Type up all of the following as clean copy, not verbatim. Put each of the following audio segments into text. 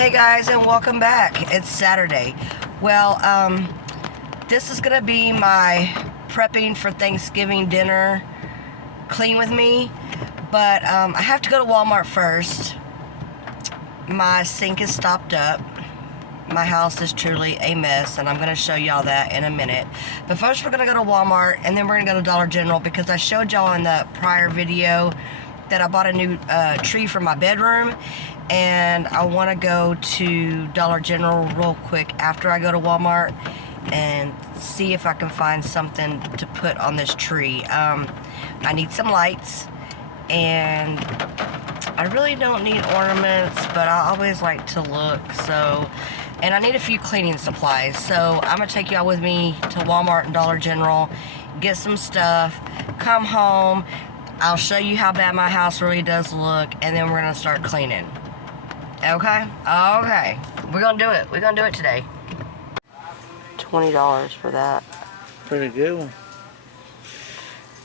Hey guys, and welcome back. It's Saturday. Well, this is gonna be my prepping for Thanksgiving dinner clean with me, but I have to go to Walmart first. My sink is stopped up. My house is truly a mess, and I'm gonna show y'all that in a minute. But first we're gonna go to Walmart, and then we're gonna go to Dollar General, because I showed y'all in the prior video that I bought a new tree for my bedroom, and I want to go to Dollar General real quick after I go to Walmart and see if I can find something to put on this tree. I need some lights, and I really don't need ornaments, but I always like to look, and I need a few cleaning supplies. So I'm gonna take y'all with me to Walmart and Dollar General, get some stuff, come home. I'll show you how bad my house really does look, and then we're gonna start cleaning. Okay? Okay. We're gonna do it. We're gonna do it today. $20 for that. Pretty good one.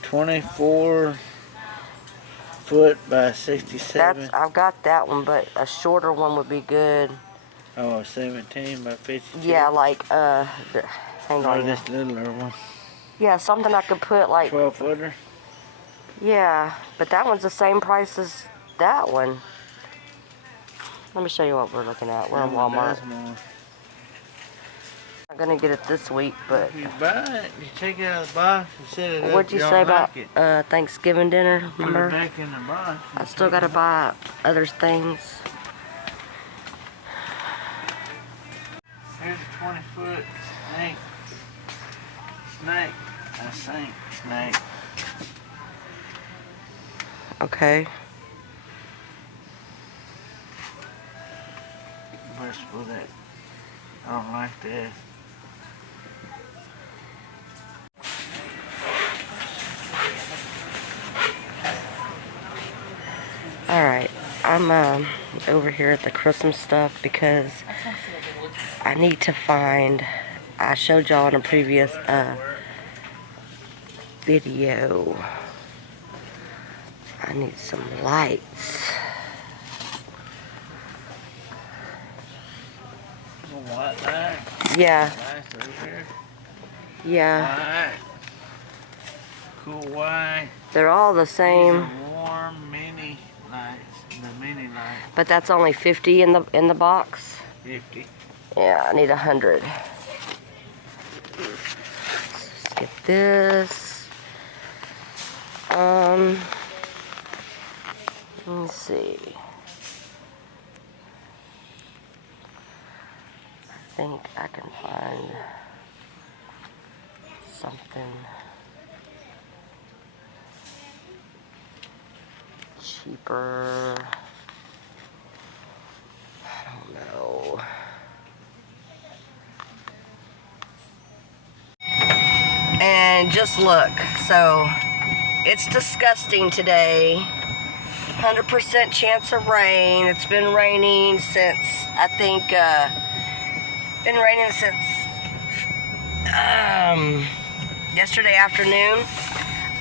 24 foot by 67. I've got that one, but a shorter one would be good. Oh, 17 by 52. Yeah, like, hang Or on. this littler one. Yeah, something I could put like... 12 footer. Yeah, but that one's the same price as that one. Let me show you what we're looking at. We're in Walmart. I'm gonna get it this week, but... If you buy it, you take it out of the box and set it up. What'd you say about Thanksgiving dinner? Put Remember? it back in the box. I still gotta buy other things. Here's a 20 foot snake. Snake. I sink. Snake. Okay. Where's with that? I don't like this. Alright. I'm over here at the Christmas stuff because I need to find... I showed y'all in a previous video. I need some lights. White light. Yeah. Lights over here. Yeah. White. Cool white. They're all the same. These are warm mini lights. The mini light. But that's only 50 in the box. 50. Yeah, I need 100. Let's get this. Let me see. I think I can find something cheaper. I don't know. And just look, so it's disgusting today. 100% chance of rain. It's been raining since, I think, yesterday afternoon.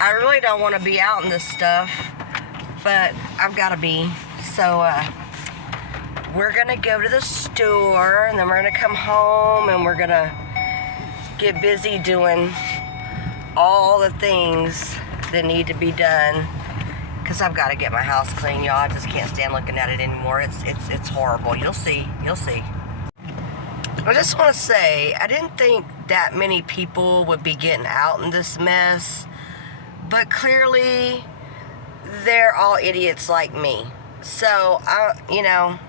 I really don't want to be out in this stuff, but I've got to be. So, we're going to go to the store, and then we're going to come home, and we're going to get busy doing all the things that need to be done, because I've got to get my house clean, y'all. I just can't stand looking at it anymore. It's horrible. You'll see. You'll see. I just want to say, I didn't think that many people would be getting out in this mess, but clearly they're all idiots like me. So,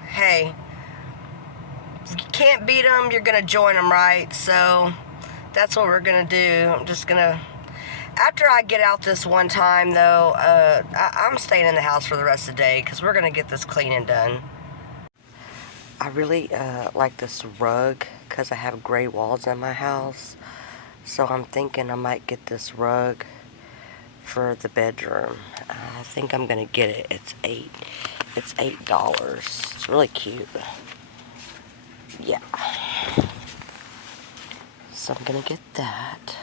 hey, if you can't beat them, you're going to join them, right? So, that's what we're going to do. I'm just going to, after I get out this one time, though, I'm staying in the house for the rest of the day, because we're going to get this cleaning done. I really like this rug because I have gray walls in my house. So I'm thinking I might get this rug for the bedroom. I think I'm going to get it. It's $8. It's really cute. Yeah. So I'm going to get that.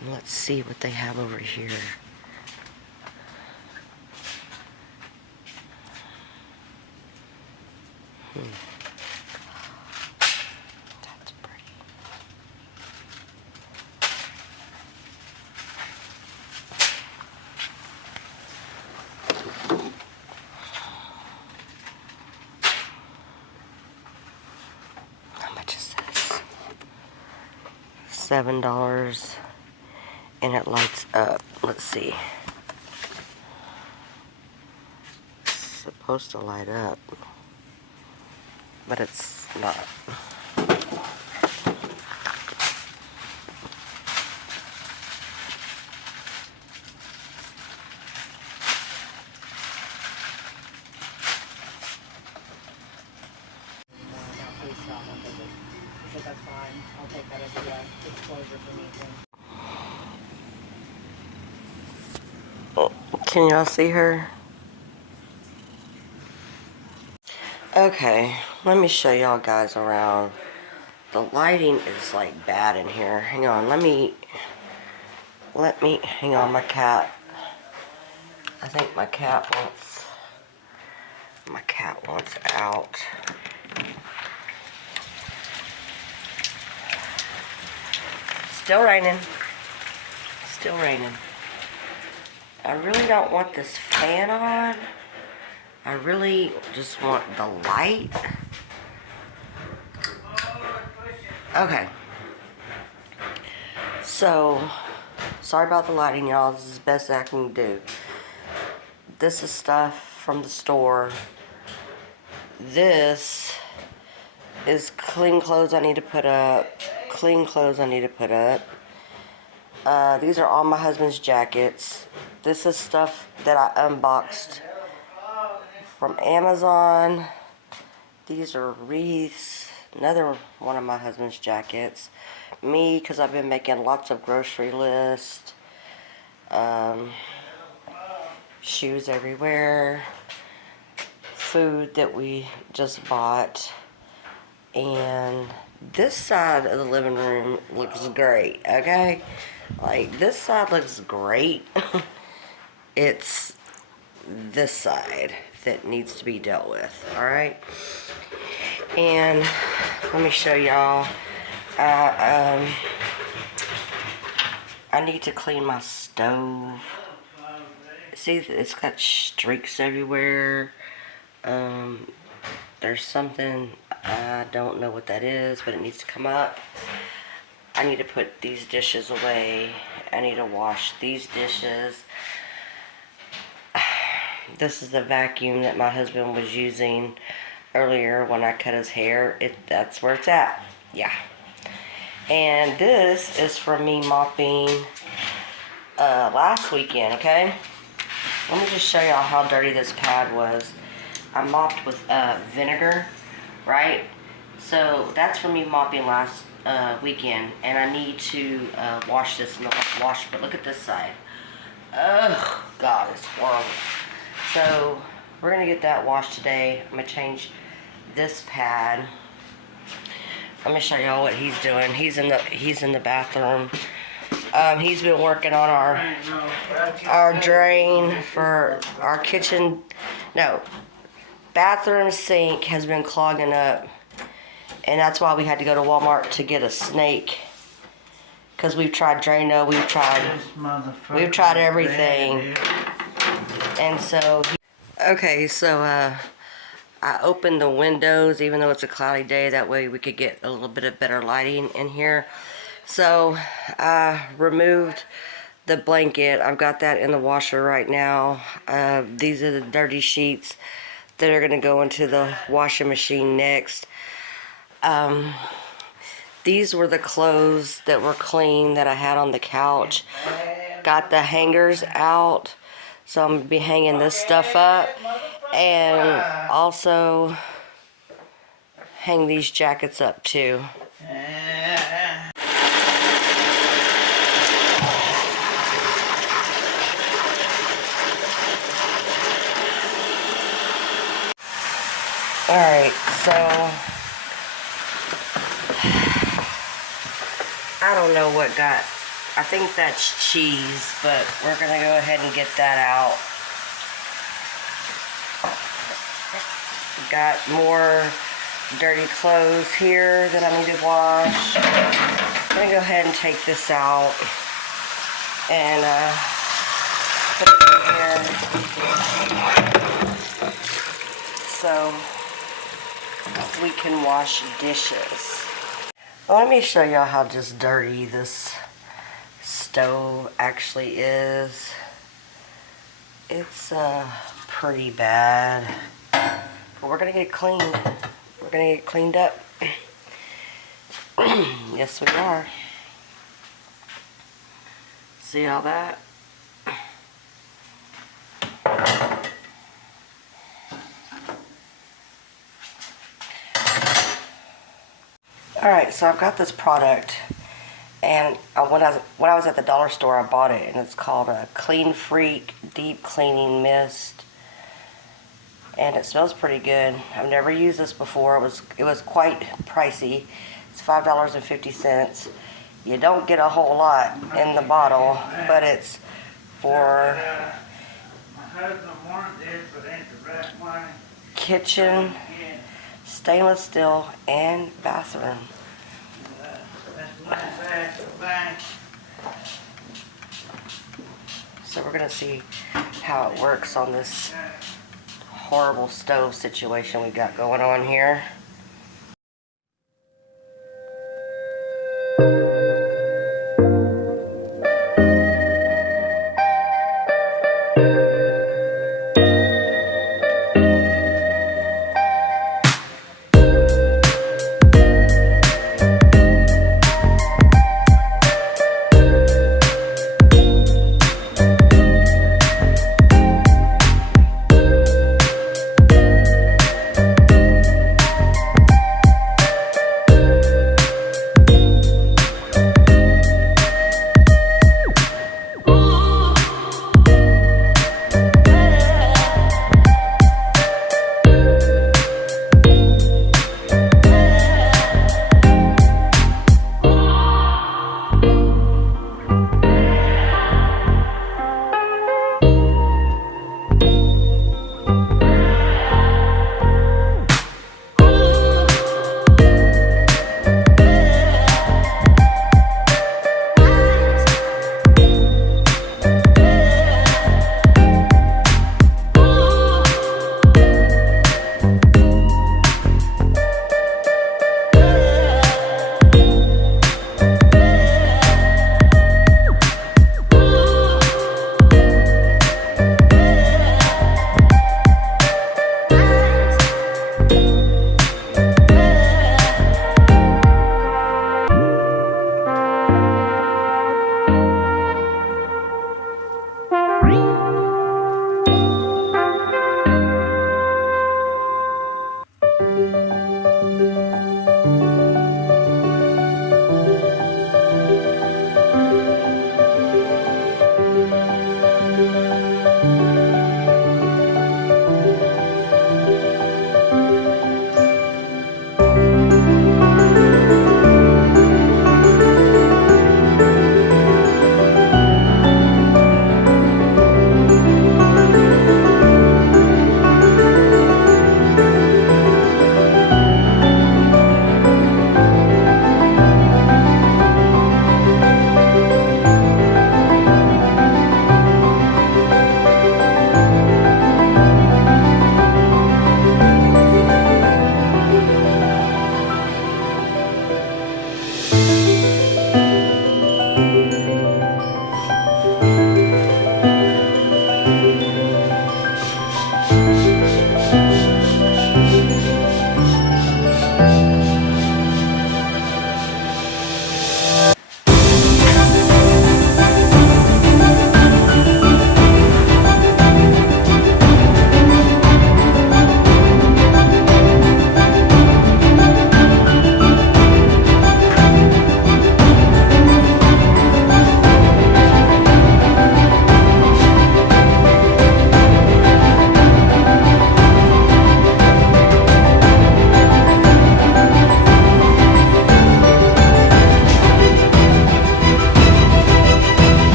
And let's see what they have over here. That's pretty. How much is this? $7. And it lights up. Let's see. It's supposed to light up, but it's not. That's fine. I'll take that as a disclosure for me. Can y'all see her? Okay, let me show y'all guys around. The lighting is like bad in here. Hang on, hang on, my cat. I think my cat wants out. Still raining. Still raining. I really don't want this fan on. I really just want the light. Okay. So, sorry about the lighting, y'all. This is the best I can do. This is stuff from the store. This is clean clothes I need to put up. Clean clothes I need to put up. These are all my husband's jackets. This is stuff that I unboxed from Amazon. These are wreaths. Another one of my husband's jackets. Me, because I've been making lots of grocery lists. Shoes everywhere. Food that we just bought. And this side of the living room looks great, okay? Like, this side looks great. It's this side that needs to be dealt with, alright? And let me show y'all. I need to clean my stove. See, it's got streaks everywhere. There's something, I don't know what that is, but it needs to come up. I need to put these dishes away. I need to wash these dishes. This is the vacuum that my husband was using earlier when I cut his hair. That's where it's at. Yeah. And this is from me mopping last weekend, okay? Let me just show y'all how dirty this pad was. I mopped with vinegar, right? So that's from me mopping last weekend, and I need to wash this in the wash. But look at this side. Oh God, it's horrible. So we're gonna get that washed today. I'm gonna change this pad. Let me show y'all what he's doing. He's in the bathroom. He's been working on our drain for our kitchen. No, bathroom sink has been clogging up, and that's why we had to go to Walmart to get a snake. Cause we've tried Drano, we've tried everything, and so okay. So I opened the windows even though it's a cloudy day. That way we could get a little bit of better lighting in here. So I removed the blanket. I've got that in the washer right now. These are the dirty sheets that are going to go into the washing machine next. These were the clothes that were clean that I had on the couch. Got the hangers out. So I'm going to be hanging this stuff up. And also hang these jackets up too. Alright, so I don't know what I think that's cheese, but we're gonna go ahead and get that out. got more dirty clothes here that I need to wash. I'm gonna go ahead and take this out and put it in here so we can wash dishes. Well, let me show y'all how just dirty this stove actually is. It's pretty bad, but we're gonna get it cleaned. We're gonna get it cleaned up. Yes, we are. See all that? Alright, so I've got this product, and when I was at the dollar store, I bought it, and it's called a Clean Freak Deep Cleaning Mist, and it smells pretty good. I've never used this before. It was quite pricey. It's $5.50. You don't get a whole lot in the bottle, but it's for My husband wanted this, but ain't the right one. kitchen, Yeah, stainless steel, and bathroom. that's one size to buy. So we're gonna see how it works on this horrible stove situation we got going on here.